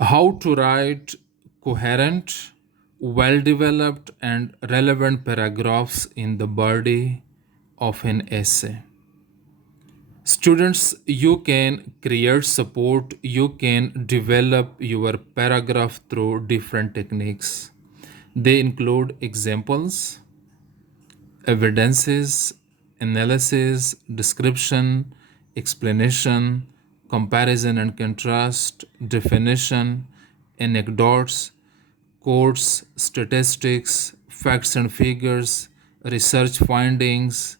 How to write coherent, well developed, and relevant paragraphs in the body of an essay. Students, you can create support, you can develop your paragraph through different techniques. They include examples, evidences, analysis, description, explanation, comparison and contrast, definition, anecdotes, quotes, statistics, facts and figures, research findings,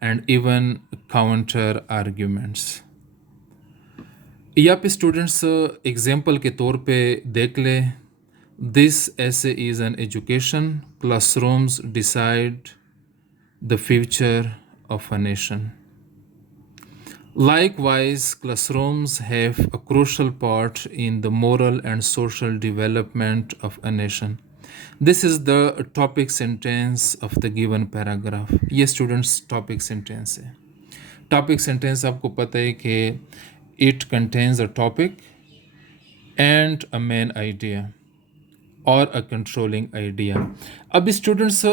and even counter arguments. यहाँ पे students example के तौर पे देख ले, this essay is an education, classrooms decide the future of a nation. Likewise, classrooms have a crucial part in the moral and social development of a nation. This is the topic sentence of the given paragraph. ये students topic sentence है. Topic sentence आपको पता है कि it contains a topic and a main idea or a controlling idea. अब students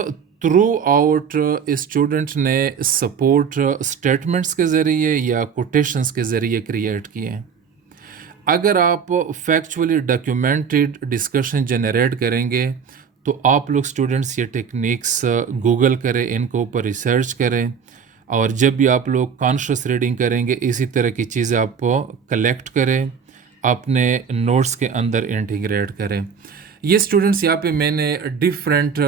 through out student ने support statements के ज़रिए या कोटेशंस के ज़रिए क्रिएट किए हैं. अगर आप फैक्चुअली डॉक्यूमेंटेड डिस्कशन जनरेट करेंगे तो आप लोग स्टूडेंट्स ये टेक्निक्स गूगल करें, इनके ऊपर रिसर्च करें, और जब भी आप लोग कॉन्शियस रीडिंग करेंगे इसी तरह की चीज़ें आप कलेक्ट करें, अपने नोट्स के अंदर इंटीग्रेट करें. ये स्टूडेंट्स यहाँ पे मैंने डिफरेंट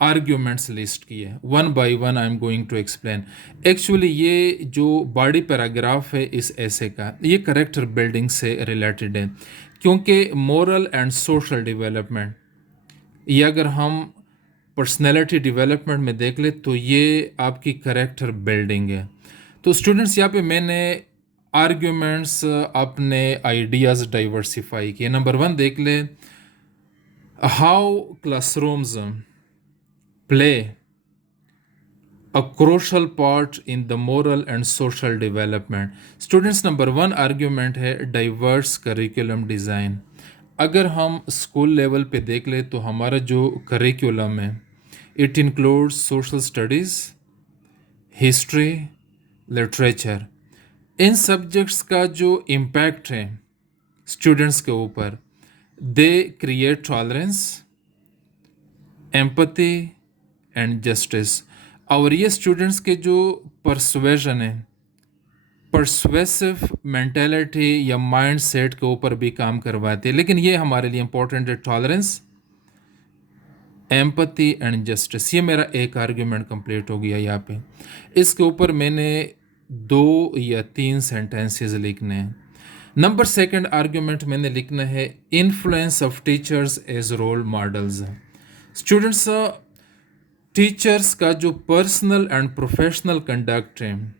आर्ग्यूमेंट्स लिस्ट किए, one by one I am going to explain. Actually ये जो बॉडी पैराग्राफ है इस ऐसे का, ये करेक्टर बिल्डिंग से रिलेटेड है, क्योंकि मोरल एंड सोशल डेवलपमेंट, ये अगर हम पर्सनैलिटी डेवलपमेंट में देख ले तो ये आपकी करेक्टर बिल्डिंग है. तो स्टूडेंट्स यहाँ पे मैंने आर्ग्यूमेंट्स अपने आइडियाज़ डाइवर्सिफाई किए. नंबर वन देख ले, how classrooms play a crucial part in the moral and social development. Students number one argument है डाइवर्स करिकुलम डिज़ाइन. अगर हम स्कूल लेवल पे देख ले तो हमारा जो करिकुलम है it includes social studies, history, literature. In subjects का जो इम्पैक्ट है स्टूडेंट्स के ऊपर, they create tolerance, empathy and justice. और ये स्टूडेंट्स के जो परसुएजन है, परसुएसिव मेंटेलिटी या माइंड सेट के ऊपर भी काम करवाते हैं. लेकिन ये हमारे लिए इंपॉर्टेंट है, टॉलरेंस, एम्पैथी एंड जस्टिस. ये मेरा एक आर्ग्यूमेंट कंप्लीट हो गया. यहाँ पे इसके ऊपर मैंने 2 या 3 सेंटेंसेस लिखने हैं. नंबर सेकंड आर्ग्यूमेंट मैंने लिखना है influence of teachers as role models. Students, teachers का जो पर्सनल एंड प्रोफेशनल कंडक्ट है,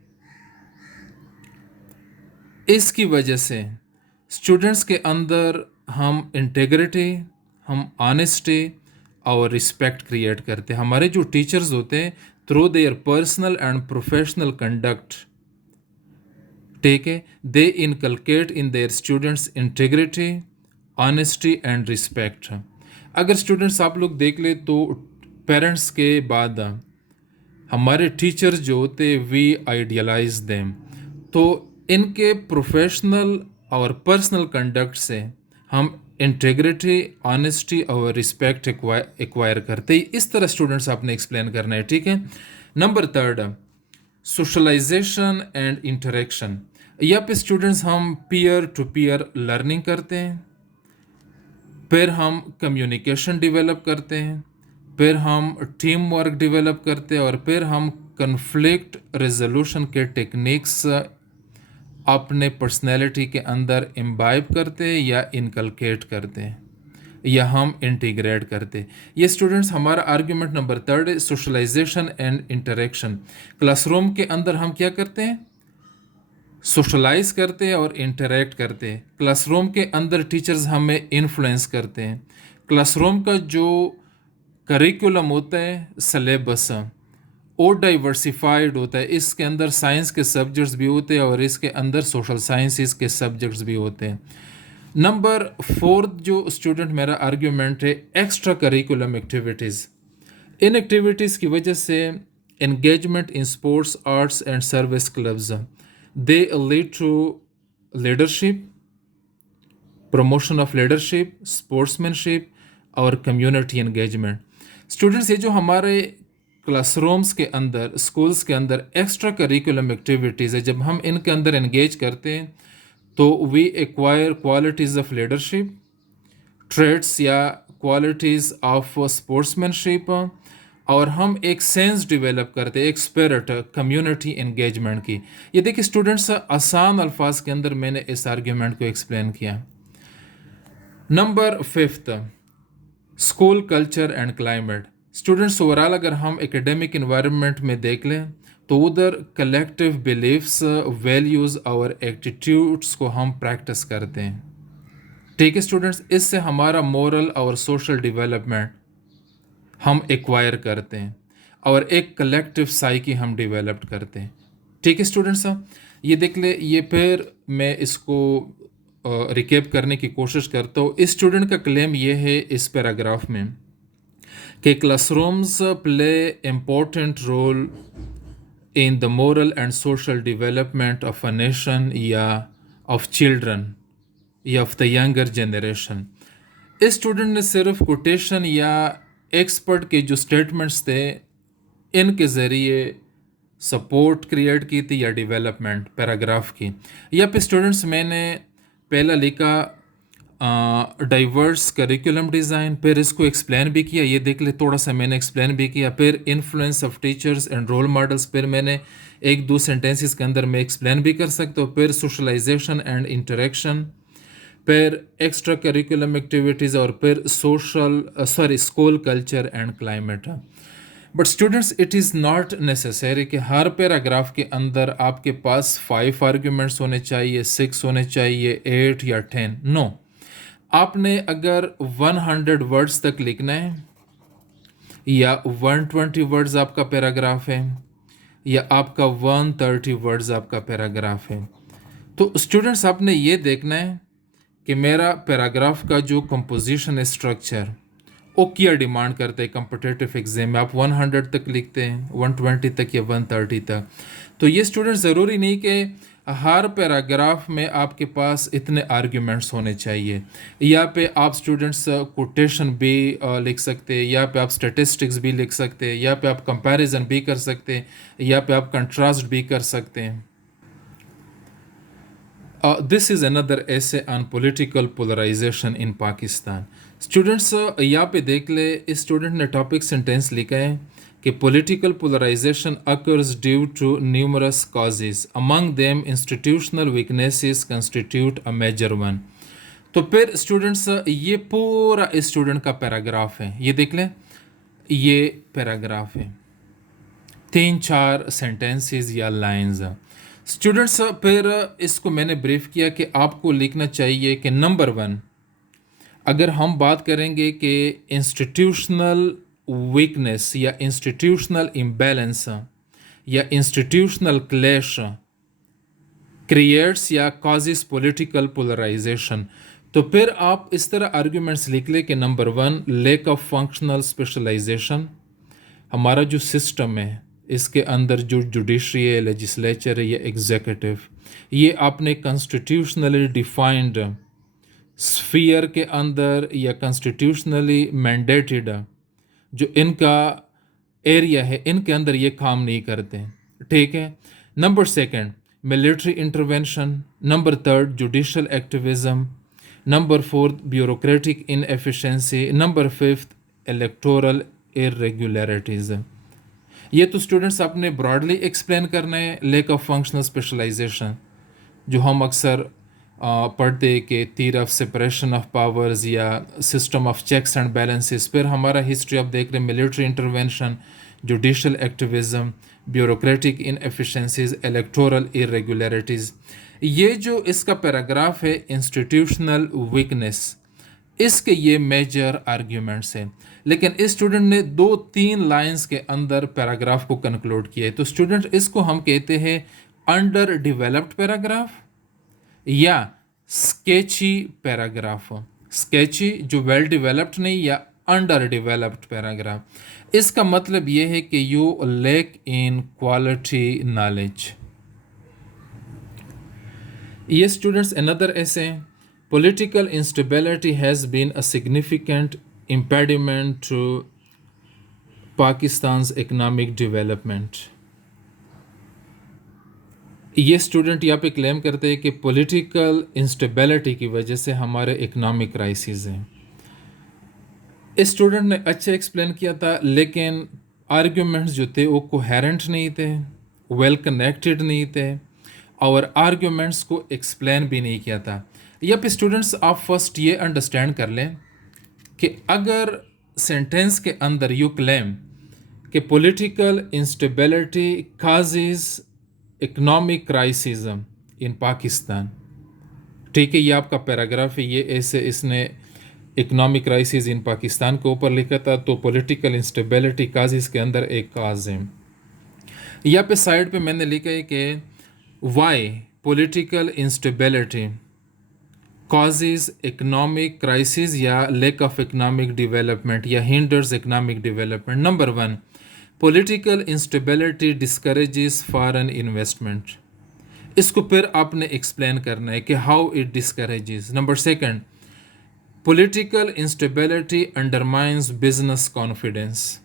इसकी वजह से स्टूडेंट्स के अंदर हम इंटेग्रिटी, हम ऑनेस्टी और रिस्पेक्ट क्रिएट करते हैं. हमारे जो टीचर्स होते हैं through their personal and professional conduct, ठीक है, they inculcate in their students integrity, honesty and respect. अगर स्टूडेंट्स आप लोग देख ले तो पेरेंट्स के बाद हमारे टीचर्स जो होते वी आइडियलाइज देम. तो इनके प्रोफेशनल और पर्सनल कंडक्ट से हम इंटेग्रिटी, ऑनेस्टी और रिस्पेक्ट एक्वायर करते हैं. इस तरह स्टूडेंट्स आपने एक्सप्लेन करना है, ठीक है. Number third, socialisation and interaction. यहाँ पे स्टूडेंट्स हम पीयर टू पीयर लर्निंग करते हैं, फिर हम कम्युनिकेशन डेवलप करते हैं, फिर हम टीम वर्क डेवलप करते हैं, और फिर हम कन्फ्लिक्ट रेजोल्यूशन के टेक्निक्स अपने पर्सनैलिटी के अंदर इम्बाइब करते हैं या इनकलकेट करते हैं या हम इंटीग्रेट करते हैं. ये स्टूडेंट्स हमारा आर्ग्यूमेंट नंबर थर्ड है, सोशलाइजेशन एंड इंटरेक्शन. क्लासरूम के अंदर हम क्या करते हैं, सोशलाइज करते हैं और इंटरेक्ट करते हैं. क्लासरूम के अंदर टीचर्स हमें इन्फ्लुएंस करते हैं. क्लासरूम का जो करिकुलम होता है, सिलेबस, वो डाइवर्सिफाइड होता है. इसके अंदर साइंस के सब्जेक्ट्स भी होते हैं और इसके अंदर सोशल साइंसेस के सब्जेक्ट्स भी होते हैं. नंबर फोर्थ जो स्टूडेंट मेरा आर्ग्यूमेंट है, एक्स्ट्रा करिकुलम एक्टिविटीज़। इन एक्टिविटीज़ की वजह से engagement in sports, arts and service clubs, they lead to leadership, promotion of leadership, sportsmanship और कम्युनिटी एंगेजमेंट। स्टूडेंट्स, ये जो हमारे क्लासरूम्स के अंदर, स्कूल्स के अंदर एक्स्ट्रा करिकुलम एक्टिविटीज़ है, जब हम इनके अंदर एंगेज करते हैं तो we acquire qualities of leadership, traits या क्वालिटीज़ ऑफ स्पोर्ट्समैनशिप, और हम एक सेंस डेवलप करते हैं, एक स्पिरिट कम्युनिटी एंगेजमेंट की। ये देखिए स्टूडेंट्स, आसान अल्फाज के अंदर मैंने इस आर्ग्यूमेंट को एक्सप्लेन किया। Number fifth, school culture and climate. Students, overall अगर हम एकेडमिक इन्वायरमेंट में देख लें तो उधर कलेक्टिव बिलीफ्स, वैल्यूज़ और एटीट्यूड्स को हम प्रैक्टिस करते हैं। ठीक है स्टूडेंट्स, इससे हमारा मोरल और सोशल डेवलपमेंट हम एक्वायर करते हैं और एक कलेक्टिव साइकी हम डेवलप करते हैं। ठीक है स्टूडेंट्स, ये देख ले, ये फिर मैं इसको रिकेप करने की कोशिश करता हूँ। इस स्टूडेंट का क्लेम ये है इस पैराग्राफ में कि classrooms play important role in the moral and social development of a nation या ऑफ चिल्ड्रन या ऑफ द यंगर जनरेशन। इस स्टूडेंट ने सिर्फ कोटेशन या एक्सपर्ट के जो स्टेटमेंट्स थे इनके ज़रिए सपोर्ट क्रिएट की थी या डेवलपमेंट पैराग्राफ की। या फिर स्टूडेंट्स, मैंने पहला लिखा डाइवर्स करिकुलम डिज़ाइन, फिर इसको एक्सप्लेन भी किया, ये देख ले थोड़ा सा मैंने एक्सप्लेन भी किया। फिर influence of teachers and role models, फिर मैंने एक दो सेंटेंसेस के अंदर मैं एक्सप्लेन भी कर सकता हूँ। फिर सोशलाइजेशन एंड इंटरेक्शन, फिर एक्स्ट्रा करिकुलम एक्टिविटीज़, और फिर school culture and climate. But students, it is not necessary कि हर पैराग्राफ के अंदर आपके पास 5 आर्ग्यूमेंट्स होने चाहिए, 6 होने चाहिए, 8 या 10। नो, आपने अगर 100 वर्ड्स तक लिखना है या 120 वर्ड्स आपका पैराग्राफ है या आपका 130 वर्ड्स आपका पैराग्राफ है, तो स्टूडेंट्स आपने ये देखना है कि मेरा पैराग्राफ का जो कंपोजिशन है, स्ट्रक्चर, वो क्या डिमांड करते हैं कम्पिटिटिव एग्जाम में। आप 100 तक लिखते हैं, 120 तक या 130 तक, तो ये स्टूडेंट ज़रूरी नहीं कि हर पैराग्राफ में आपके पास इतने आर्ग्यूमेंट्स होने चाहिए। या पे आप स्टूडेंट्स कोटेशन भी लिख सकते हैं, या पे आप स्टैटिस्टिक्स भी लिख सकते हैं, या पे आप कंपैरिजन भी कर सकते हैं, या पे आप कंट्रास्ट भी कर सकते हैं। This is another essay on political polarization in Pakistan. Students, यहाँ पे देख ले, इस स्टूडेंट ने टॉपिक सेंटेंस लिखा है कि political polarization occurs due to numerous causes, among them institutional weaknesses constitute a major one। तो फिर स्टूडेंट्स, ये पूरा इस स्टूडेंट का पैराग्राफ है, ये देख लें, ये पैराग्राफ है, 3-4 सेंटेंसेस या लाइंस। स्टूडेंट्स, फिर इसको मैंने ब्रीफ किया कि आपको लिखना चाहिए कि नंबर 1, अगर हम बात करेंगे कि इंस्टीट्यूशनल वीकनेस या इंस्टीट्यूशनल इम्बैलेंस या इंस्टीट्यूशनल क्लैश क्रिएट्स या कॉजेस पॉलिटिकल पोलराइजेशन, तो फिर आप इस तरह आर्ग्यूमेंट्स लिख ले कि number 1, lack of functional specialisation. हमारा जो सिस्टम है, इसके अंदर जो जुडिशरी है, लेजिस्लेचर है या एग्जीक्यूटिव, ये आपने कॉन्स्टिट्यूशनली डिफाइंड स्फीयर के अंदर या कॉन्स्टिट्यूशनली मैंडेटेड जो इनका एरिया है, इनके अंदर ये काम नहीं करते। ठीक है। Number 2, military intervention. Number 3, judicial activism. Number 4, bureaucratic inefficiency. Number 5, electoral irregularities. ये तो स्टूडेंट्स आपने ब्रॉडली एक्सप्लेन करना है लैक ऑफ फंक्शनल स्पेशलाइजेशन, जो हम अक्सर पढ़ते हैं कि theory of separation of powers या system of checks and balances. फिर हमारा हिस्ट्री आप देख रहे हैं, military intervention, judicial activism, bureaucratic inefficiencies, electoral irregularities. ये जो इसका पैराग्राफ है, इंस्टीट्यूशनल वीकनेस, इसके ये मेजर आर्ग्यूमेंट्स हैं। लेकिन इस स्टूडेंट ने 2-3 लाइंस के अंदर पैराग्राफ को कंक्लूड किया है, तो स्टूडेंट इसको हम कहते हैं अंडर डेवलप्ड पैराग्राफ या स्केची पैराग्राफ, स्केची जो वेल डेवलप्ड नहीं या अंडर डेवलप्ड पैराग्राफ, इसका मतलब ये है कि you lack in quality knowledge. Yes, students, another essay. Political instability has been a significant impediment to Pakistan's economic development. ये स्टूडेंट यहाँ पे क्लेम करते हैं कि पॉलिटिकल इंस्टेबिलिटी की वजह से हमारे इकोनॉमिक क्राइसिस हैं। इस स्टूडेंट ने अच्छा एक्सप्लेन किया था, लेकिन आर्ग्यूमेंट्स जो थे वो कोहेरेंट नहीं थे, वेल कनेक्टेड नहीं थे, और आर्ग्यूमेंट्स को एक्सप्लेन भी नहीं किया था। या फिर स्टूडेंट्स आप फर्स्ट ये अंडरस्टैंड कर लें कि अगर सेंटेंस के अंदर यू क्लेम कि पॉलिटिकल इंस्टेबिलिटी काजेज इकोनॉमिक क्राइसिज्म इन पाकिस्तान, ठीक है, ये आपका पैराग्राफ है, ये ऐसे इसने इकोनॉमिक क्राइसिस इन पाकिस्तान के ऊपर लिखा था, तो पॉलिटिकल इंस्टेबिलिटी काजेज के अंदर एक काज है। यहाँ पे साइड पे मैंने लिखा है कि why political instability causes economic crisis या lack of economic development या hinders economic development. Number one, political instability discourages foreign investment. इसको फिर आपने एक्सप्लेन करना है कि how it discourages. Number second, political instability undermines business confidence.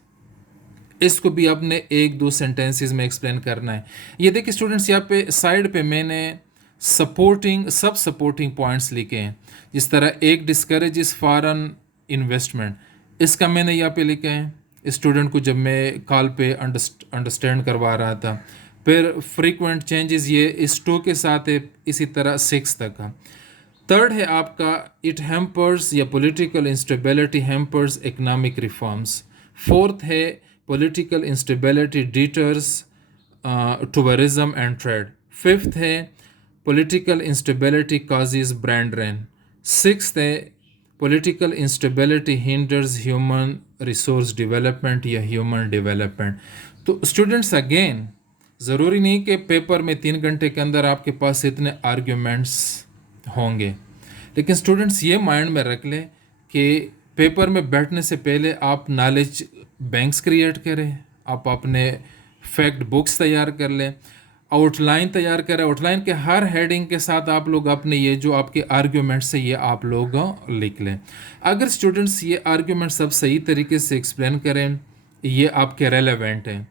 इसको भी आपने एक दो सेंटेंसेस में एक्सप्लेन करना है। ये देखिए स्टूडेंट्स, यहाँ पे साइड पे मैंने सब सपोर्टिंग पॉइंट्स लिखे हैं। जिस तरह एक डिस्करेजेस फॉरेन इन्वेस्टमेंट, इसका मैंने यहाँ पे लिखा है स्टूडेंट को जब मैं कॉल पे अंडरस्टैंड करवा रहा था। फिर फ्रीक्वेंट चेंजेस, ये इस टू के साथ है, इसी तरह 6 तक का। थर्ड है आपका इट हैम्पर्स या political instability hampers economic reforms. Fourth है political instability deters tourism and trade. Fifth है political instability causes brain drain. Sixth है political instability hinders human resource development या ह्यूमन डेवलपमेंट। तो स्टूडेंट्स अगेन, ज़रूरी नहीं कि paper में 3 घंटे के अंदर आपके पास इतने आर्ग्यूमेंट्स होंगे, लेकिन स्टूडेंट्स ये माइंड में रख लें कि पेपर में बैठने से पहले आप नॉलेज बैंक्स क्रिएट करें, आप अपने फैक्ट बुक्स तैयार कर लें, आउटलाइन तैयार करें। आउटलाइन के हर हेडिंग के साथ आप लोग अपने ये जो आपके आर्ग्यूमेंट्स है ये आप लोग लिख लें। अगर स्टूडेंट्स ये आर्ग्यूमेंट सब सही तरीके से एक्सप्लेन करें, ये आपके रेलेवेंट हैं,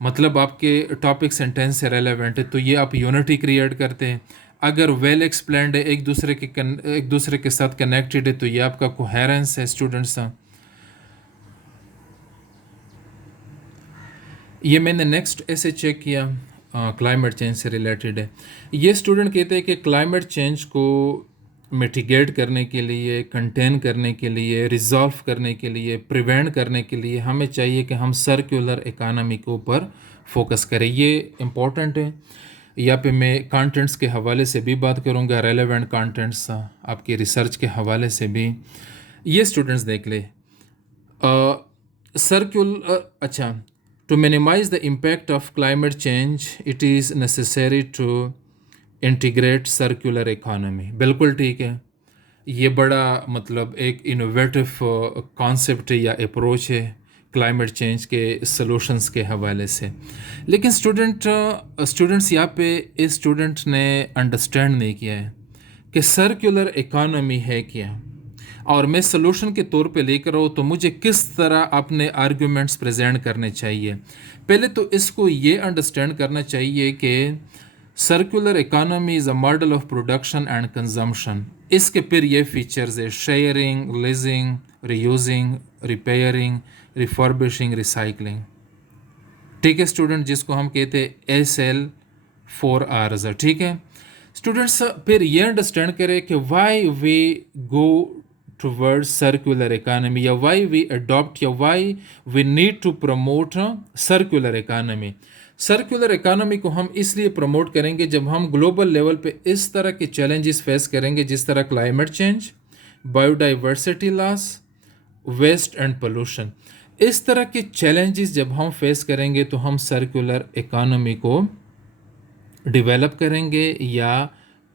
मतलब आपके टॉपिक सेंटेंस से रेलेवेंट है, तो ये आप यूनिटी क्रिएट करते हैं। अगर वेल एक्सप्लेंड है, एक दूसरे के साथ कनेक्टेड है, तो ये आपका कोहेरेंस है स्टूडेंट्स। ये मैंने नेक्स्ट ऐसे चेक किया, क्लाइमेट चेंज से रिलेटेड है। ये स्टूडेंट कहते हैं कि क्लाइमेट चेंज को मिटिगेट करने के लिए, कंटेन करने के लिए, रिजॉल्व करने के लिए, प्रिवेंट करने के लिए हमें चाहिए कि हम सर्कुलर इकानमी के ऊपर फोकस करें। ये इम्पोर्टेंट है। यहाँ पे मैं कंटेंट्स के हवाले से भी बात करूँगा, रेलेवेंट कंटेंट्स आपकी रिसर्च के हवाले से भी। ये स्टूडेंट्स देख ले, अच्छा, to minimize the impact of climate change, it is necessary to integrate circular economy. बिल्कुल ठीक है, ये बड़ा मतलब एक इनोवेटिव कॉन्सेप्ट है या अप्रोच है क्लाइमेट चेंज के सॉल्यूशंस के हवाले से। लेकिन स्टूडेंट्स यहाँ पे इस स्टूडेंट ने अंडरस्टैंड नहीं किया है कि सर्कुलर इकोनॉमी है क्या, और मैं सलूशन के तौर पे लेकर आऊँ तो मुझे किस तरह अपने आर्ग्यूमेंट्स प्रेजेंट करने चाहिए। पहले तो इसको ये अंडरस्टैंड करना चाहिए कि circular economy is a model of production and consumption. इसके फिर ये फीचर्स है sharing, leasing, reusing, repairing, refurbishing, recycling. ठीक है स्टूडेंट, जिसको हम कहते हैं SL4Rs। ठीक है स्टूडेंट्स, फिर ये अंडरस्टैंड करें कि why we go towards circular economy या why we adopt या why we need to promote circular economy। Circular economy को हम इसलिए प्रमोट करेंगे जब हम ग्लोबल लेवल पे इस तरह के चैलेंजेस फेस करेंगे, जिस तरह climate change, biodiversity loss, waste and pollution. इस तरह के चैलेंजेस जब हम फेस करेंगे तो हम सर्कुलर इकानमी को डेवलप करेंगे या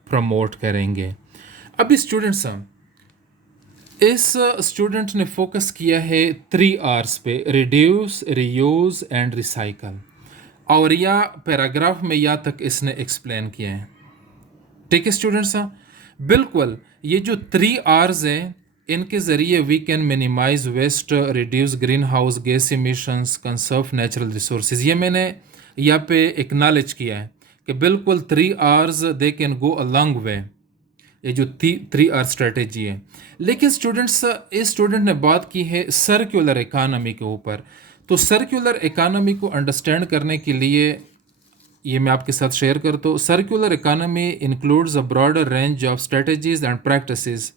प्रमोट करेंगे। अभी स्टूडेंट्स, इस स्टूडेंट ने फोकस किया है 3 R's पे, रिड्यूस, रीयूज एंड रिसाइकल, और या पैराग्राफ में या तक इसने एक्सप्लेन किया है। ठीक है स्टूडेंट्स, बिल्कुल ये जो 3 R's हैं, इनके ज़रिए we can minimise waste, reduce greenhouse gas emissions, conserve natural resources. ये मैंने यहाँ पे एक्नॉलेज किया है कि बिल्कुल 3 R's they can go a long way, ये जो 3 R स्ट्रेटेजी है। लेकिन स्टूडेंट्स, इस स्टूडेंट ने बात की है सर्कुलर इकानमी के ऊपर। तो सर्कुलर इकानमी को अंडरस्टैंड करने के लिए ये मैं आपके साथ शेयर करता हूँ। Circular economy includes a broader range of strategies and practices.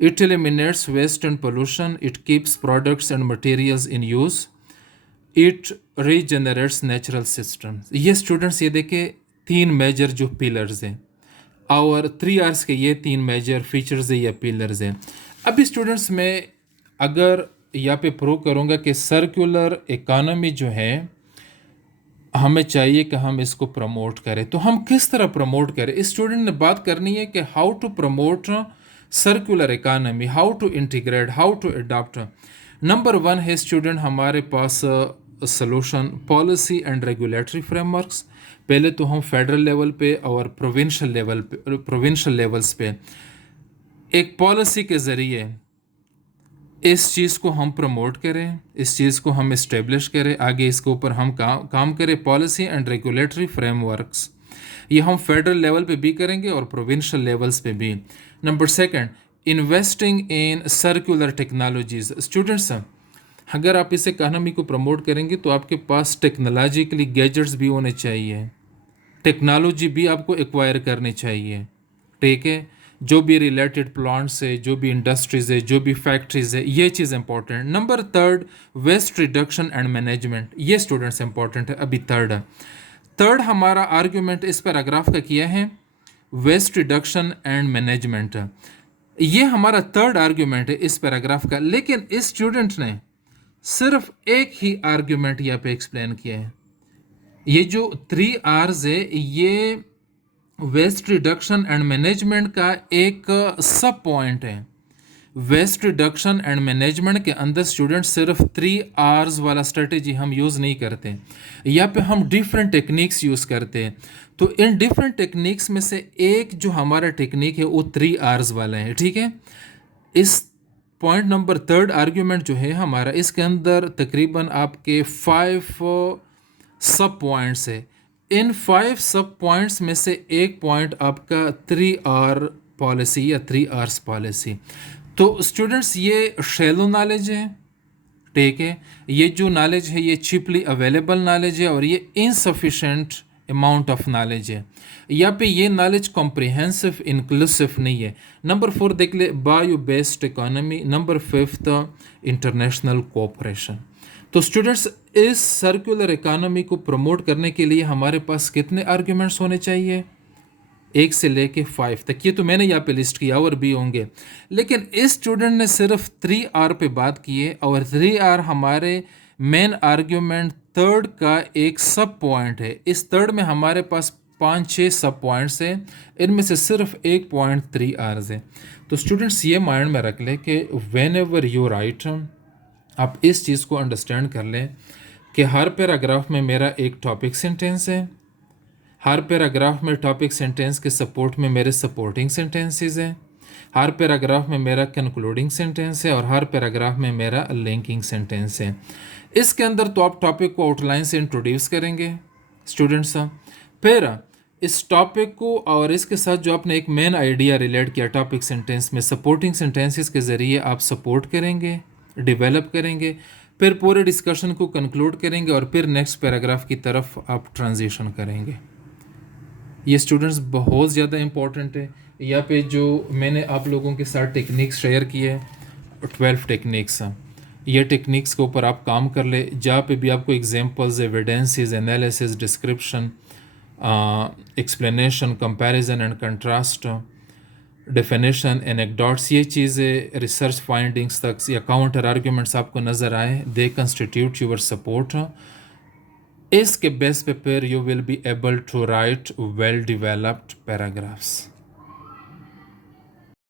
It eliminates waste and pollution, it keeps products and materials in use, it regenerates natural systems. ये स्टूडेंट्स ये देखे 3 मेजर जो पिलर्स हैं, और 3 R's के ये 3 मेजर फीचर्स है या पिलर्स हैं। अभी स्टूडेंट्स मैं अगर यहाँ पे प्रूव करूँगा कि सर्कुलर इकानमी जो है हमें चाहिए कि हम इसको प्रमोट करें, तो हम किस तरह प्रमोट करें। इस स्टूडेंट ने बात करनी है कि how to promote circular economy, how to integrate, how to adopt. Number 1 है स्टूडेंट हमारे पास solution, policy and regulatory frameworks. पहले तो हम फेडरल लेवल पे और प्रोविंशियल लेवल्स पे एक पॉलिसी के ज़रिए इस चीज़ को हम प्रमोट करें, इस चीज़ को हम इस्टेब्लिश करें, आगे इसके ऊपर हम काम करें। पॉलिसी एंड रेगुलेटरी फ्रेमवर्क्स ये हम फेडरल लेवल पे भी करेंगे और प्रोविंशियल लेवल्स पे भी। Number 2, investing in circular technologies. Students, अगर आप इस इकानमी को प्रमोट करेंगे तो आपके पास टेक्नोलॉजिकली गैजेट्स भी होने चाहिए, टेक्नोलॉजी भी आपको एक्वायर करनी चाहिए। ठीक है, जो भी रिलेटेड प्लांट्स है, जो भी इंडस्ट्रीज़ है, जो भी फैक्ट्रीज़ है, ये चीज़ important. Number 3, waste reduction and management. ये स्टूडेंट्स इंपॉर्टेंट है। अभी थर्ड हमारा आर्ग्यूमेंट इस पैराग्राफ का किया है, वेस्ट रिडक्शन एंड मैनेजमेंट। ये हमारा थर्ड आर्ग्यूमेंट है इस पैराग्राफ का। लेकिन इस स्टूडेंट ने सिर्फ एक ही आर्ग्यूमेंट यहाँ पे एक्सप्लेन किया है। ये जो 3 R's है, ये वेस्ट रिडक्शन एंड मैनेजमेंट का एक सब पॉइंट है। वेस्ट रिडक्शन एंड मैनेजमेंट के अंदर स्टूडेंट सिर्फ 3 R's वाला स्ट्रेटेजी हम यूज़ नहीं करते, यहाँ पे हम डिफरेंट टेक्निक्स यूज़ करते हैं। तो इन डिफरेंट टेक्निक्स में से एक जो हमारा टेक्निक है वो 3 R's वाला है। ठीक है, इस पॉइंट नंबर थर्ड आर्ग्यूमेंट जो है हमारा, इसके अंदर तकरीबन आपके 5 सब पॉइंट्स है। इन 5 सब पॉइंट्स में से एक पॉइंट आपका 3 R पॉलिसी या 3 R's पॉलिसी। तो स्टूडेंट्स, ये शैलो नॉलेज है। ठीक है, ये जो नॉलेज है ये चीपली अवेलेबल नॉलेज है और ये इनसफिशेंट अमाउंट ऑफ नॉलेज है। यहाँ पे ये नॉलेज कॉम्प्रिहेंसिव इंक्लूसिव नहीं है। नंबर 4 देख ले, bio based economy. Number 5 international cooperation. तो स्टूडेंट्स, इस सर्कुलर इकोनॉमी को प्रमोट करने के लिए हमारे पास कितने आर्ग्यूमेंट्स होने चाहिए? 1 से लेके 5 तक। ये तो मैंने यहाँ पे लिस्ट किया, और भी होंगे, लेकिन इस स्टूडेंट ने सिर्फ 3 R पे बात की है, और 3 R हमारे मेन आर्ग्यूमेंट थर्ड का एक सब पॉइंट है। इस थर्ड में हमारे पास 5-6 सब पॉइंट्स हैं, इनमें से सिर्फ एक पॉइंट 3 R's है। तो स्टूडेंट्स, ये माइंड में रख लें कि वेन एवर यू राइट, आप इस चीज़ को अंडरस्टैंड कर लें कि हर पैराग्राफ में मेरा एक टॉपिक सेंटेंस है, हर पैराग्राफ में टॉपिक सेंटेंस के सपोर्ट में मेरे सपोर्टिंग सेंटेंसेस हैं, हर पैराग्राफ में मेरा कंक्लूडिंग सेंटेंस है, और हर पैराग्राफ में मेरा लिंकिंग सेंटेंस है। इसके अंदर तो आप टॉपिक को आउटलाइन से इंट्रोड्यूस करेंगे स्टूडेंट्स, फिर इस टॉपिक को और इसके साथ जो आपने एक मेन आइडिया रिलेट किया टॉपिक सेंटेंस में, सपोर्टिंग सेंटेंसेस के ज़रिए आप सपोर्ट करेंगे, डेवलप करेंगे, फिर पूरे डिस्कशन को कंक्लूड करेंगे, और फिर नेक्स्ट पैराग्राफ की तरफ आप ट्रांजिशन करेंगे। ये स्टूडेंट्स बहुत ज़्यादा इम्पॉर्टेंट है। यहाँ पे जो मैंने आप लोगों के साथ टेक्निक्स शेयर किए, 12 टेक्निक्स हैं, ये टेक्निक्स के ऊपर आप काम कर ले। जहाँ पे भी आपको examples, evidences, analysis, description, explanation, comparison and contrast, definition, anecdotes, ये चीज़ें रिसर्च फाइंडिंग्स तक या काउंटर आर्ग्यूमेंट्स आपको नज़र आए, दे कंस्टिट्यूट योर सपोर्ट। इसके बेस पे फिर you will be able to write well developed paragraphs.